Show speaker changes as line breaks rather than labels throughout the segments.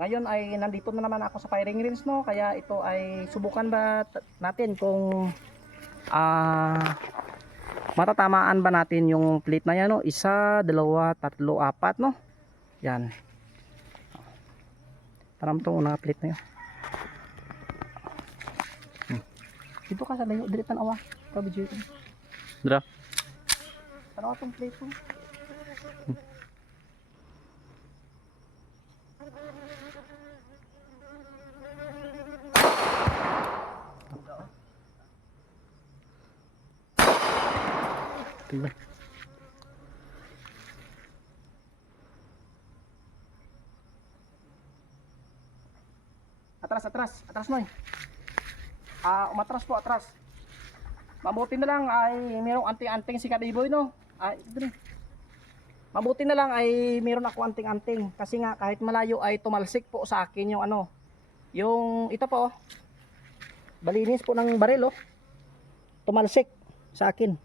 Ngayon ay nandito na naman ako sa firing range no, kaya ito ay subukan ba natin kung ah matatamaan ba natin yung plate na yan no? Isa, dalawa, tatlo, apat no? Yan. Param tong una plate na yun. Hmm. Dito ka sa layo, dili tanawa. Dito.
Dra.
Tanawa tong plate mo. Atras, atras, atras mo Ah, umatras po, atras. Mabuti na lang ay mayroong anting-anting si Kadiboy, no? Ay, ito rin. Mabuti na lang ay mayroon ako anting-anting kasi nga kahit malayo ay tumalsik po sa akin yung ano, yung ito po, oh. balinis po ng baril, oh. Tumalsik sa akin.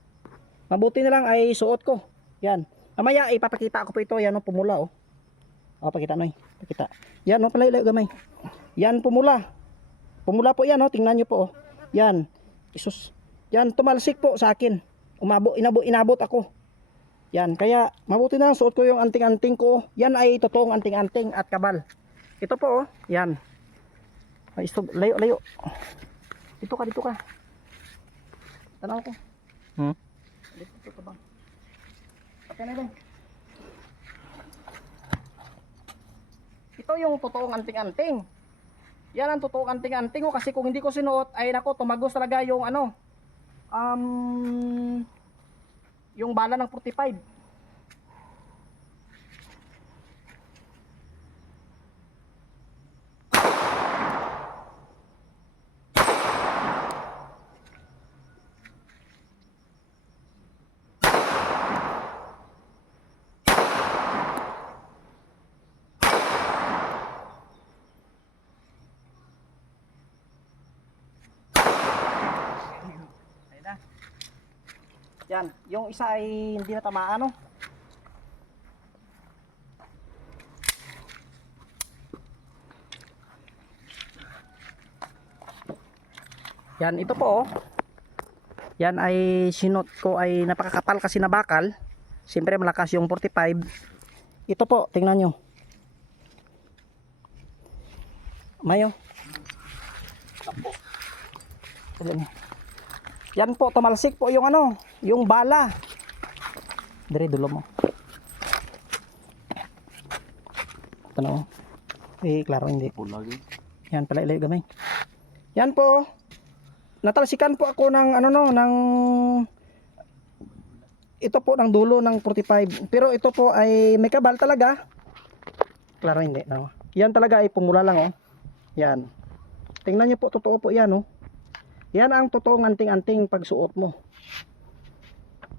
Mabuti na lang ay suot ko. Yan. Mamaya ipapakita ko po ito, yan oh, pumula, oh. O, pakita noy. Pakita. Yan, oh, palayo-layo gamay. Yan, pumula. Pumula po yan, oh. Tingnan nyo po, oh. Yan. Isus. Yan, tumalsik po sa akin. Umabo, inabo, inabot ako. Yan, kaya mabuti na suot ko yung anting-anting ko. Yan ay totoong anting-anting at kabal. Ito po, oh. Yan. Ay, stop. Layo, layo. Dito ka, dito ka. Tanaw ko.
Hmm?
Dito, dito bang. Pati na dong. Ito yung totoong anting-anting. Yan ang totoong anting-anting ko kasi kung hindi ko sinuot ay nako tumagos talaga yung ano um yung bala ng 45. Yan, yung isa ay hindi na tamaan no. Yan, ito po oh. Yan ay sinot ko ay napakakapal kasi na bakal. Siyempre malakas yung 45. Ito po, tingnan nyo. Mayo. Ayan. Yan po, tumalsik po yung ano, yung bala. Dire, dulo mo. Tanaw. Eh, klaro hindi.
Lagi.
Yan pala ilayo gamay. Yan po. Natalsikan po ako ng ano no, ng ito po ng dulo ng 45. Pero ito po ay may kabal talaga. Klaro hindi, no. Yan talaga ay pumula lang oh. Yan. Tingnan niyo po, totoo po yan oh. Yan ang totoong anting-anting pagsuot mo.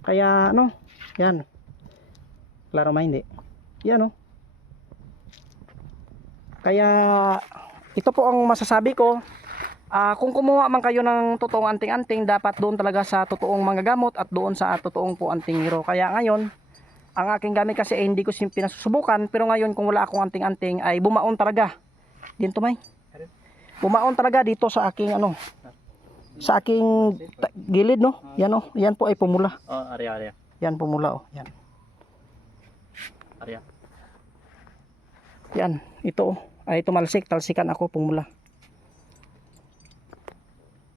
Kaya ano, yan. Klaro ma hindi. Yan oh. Kaya ito po ang masasabi ko. Ah, kung kumuha man kayo ng totoong anting-anting, dapat doon talaga sa totoong manggagamot at doon sa totoong po antingero. Kaya ngayon, ang aking gamit kasi ay hindi ko pinasusubukan, pero ngayon kung wala akong anting-anting ay bumaon talaga. Dito may. Bumaon talaga dito sa aking ano, sa aking gilid no. Yan oh, yan po ay pumula.
Oh, area, area.
Yan pumula oh, yan.
Area.
Yan, ito oh, ay tumalsik, talsikan ako pumula.